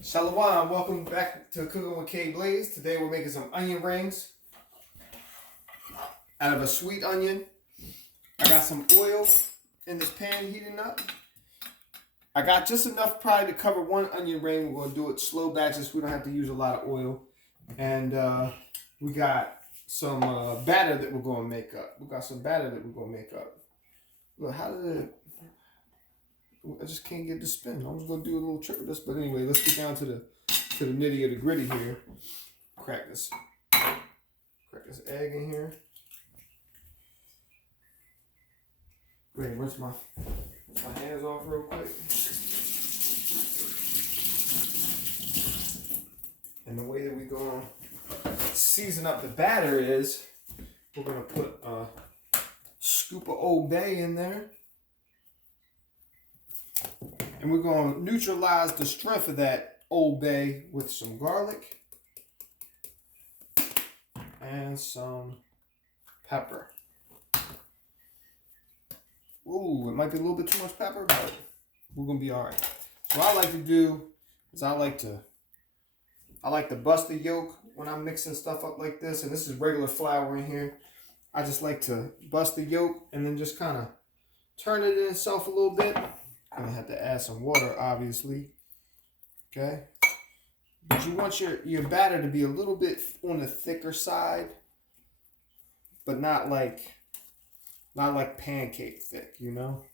Shalom, welcome back to Cooking with Kblaze. Today we're making some onion rings out of a sweet onion. I got some oil in this pan heating up. I got just enough probably to cover one onion ring. We're going to do it slow batches so we don't have to use a lot of oil. And we got some batter that we're going to make up. Look, how did it... I just can't get it to spin. I was going to do a little trick with this. But anyway, let's get down to the nitty of the gritty here. Crack this egg in here. Wait, rinse my hands off real quick. And the way that we're going to season up the batter is we're going to put a scoop of Old Bay in there. And we're going to neutralize the strength of that Old Bay with some garlic and some pepper. Ooh, it might be a little bit too much pepper, but we're going to be all right. So what I like to do is I like to bust the yolk when I'm mixing stuff up like this. And this is regular flour in here. I just like to bust the yolk and then just kind of turn it in itself a little bit. Gonna have to add some water, obviously. Okay, but you want your batter to be a little bit on the thicker side, but not like pancake thick, you know.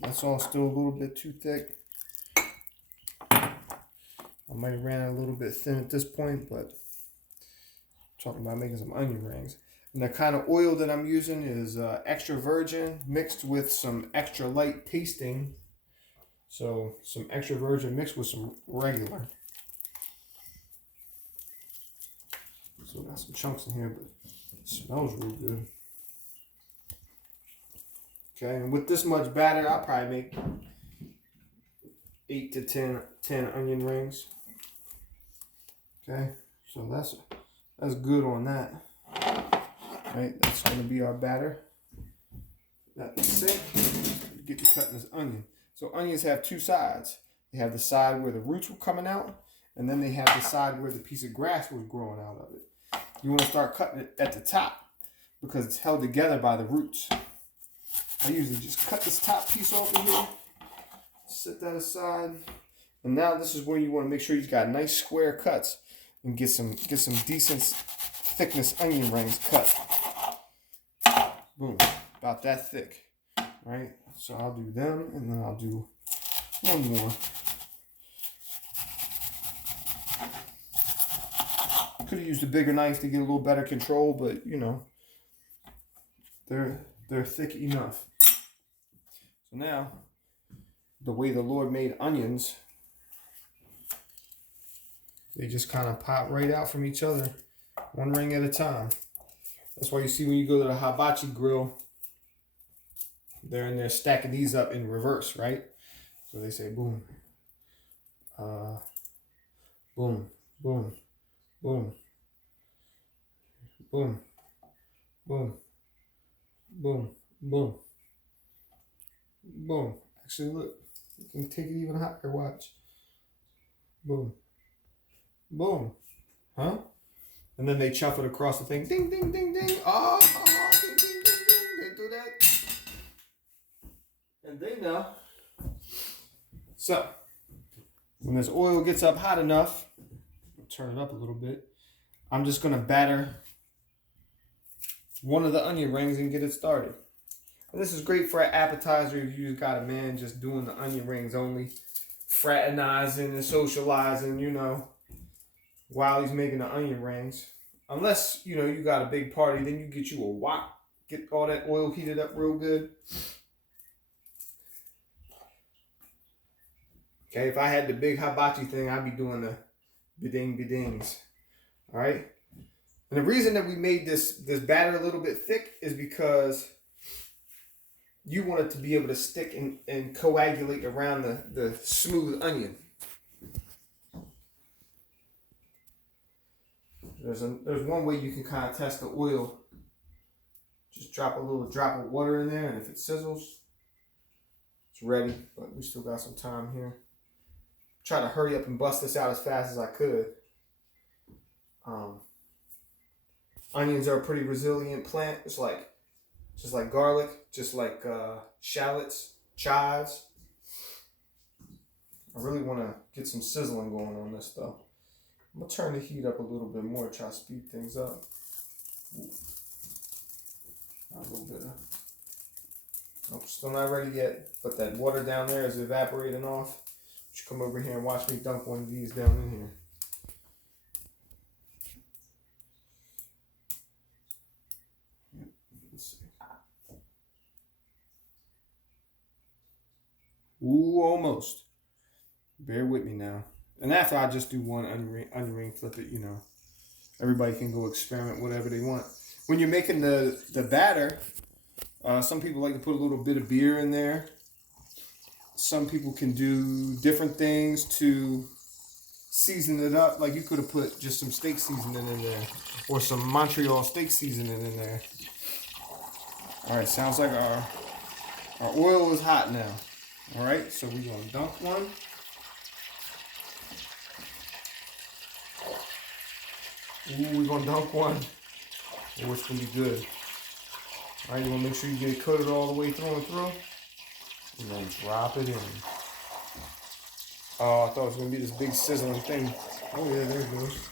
That's all still a little bit too thick. I might have ran it a little bit thin at this point, but I'm talking about making some onion rings. And the kind of oil that I'm using is extra virgin mixed with some extra light tasting. So some extra virgin mixed with some regular. So got some chunks in here, but it smells real good. Okay, and with this much batter, I'll probably make 8 to 10 onion rings. Okay, so that's good on that. Right, that's going to be our batter. That's it. Get to cutting this onion. So onions have two sides. They have the side where the roots were coming out, and then they have the side where the piece of grass was growing out of it. You want to start cutting it at the top because it's held together by the roots. I usually just cut this top piece off of here, set that aside, and now this is where you want to make sure you've got nice square cuts and get some decent thickness onion rings cut. Boom, about that thick, right? So I'll do them, and then I'll do one more. Could have used a bigger knife to get a little better control, but you know, they're thick enough. So now, the way the Lord made onions, they just kind of pop right out from each other, one ring at a time. That's why you see when you go to the hibachi grill, they're in there stacking these up in reverse, right? So they say boom, boom, boom, boom, boom, boom, boom, boom, boom. Actually, look, you can take it even higher. Watch. Boom, boom, huh? And then they chuff it across the thing. Ding, ding, ding, ding. Oh, ding, ding, ding, ding. They do that. And they know. So, when this oil gets up hot enough, I'll turn it up a little bit. I'm just going to batter one of the onion rings and get it started. And this is great for an appetizer if you just got a man just doing the onion rings only. Fraternizing and socializing, you know, while he's making the onion rings. Unless, you know, you got a big party, then you get you a wok. Get all that oil heated up real good. Okay, if I had the big hibachi thing, I'd be doing the biding-bidings. All right? And the reason that we made this batter a little bit thick is because you want it to be able to stick and coagulate around the smooth onion. There's one way you can kind of test the oil. Just drop a little drop of water in there, and if it sizzles, it's ready. But we still got some time here. try to hurry up and bust this out as fast as I could. Onions are a pretty resilient plant. It's like, just like garlic, just like shallots, chives. I really want to get some sizzling going on this though. I'm going to turn the heat up a little bit more, try to speed things up. Ooh. A little bit of... Nope, still not ready yet, but that water down there is evaporating off. You come over here and watch me dunk one of these down in here. Let's see. Ooh, almost. Bear with me now. And after I just do one onion ring, flip it, you know. Everybody can go experiment whatever they want. When you're making the batter, some people like to put a little bit of beer in there. Some people can do different things to season it up. Like you could have put just some steak seasoning in there or some Montreal steak seasoning in there. All right, sounds like our oil is hot now. All right, so we're gonna dunk one. Ooh, we're gonna dunk one. Oh, it's gonna be good. All right, you wanna make sure you get it coated all the way through and through. And then drop it in. Oh, I thought it was gonna be this big sizzling thing. Oh yeah, there it goes.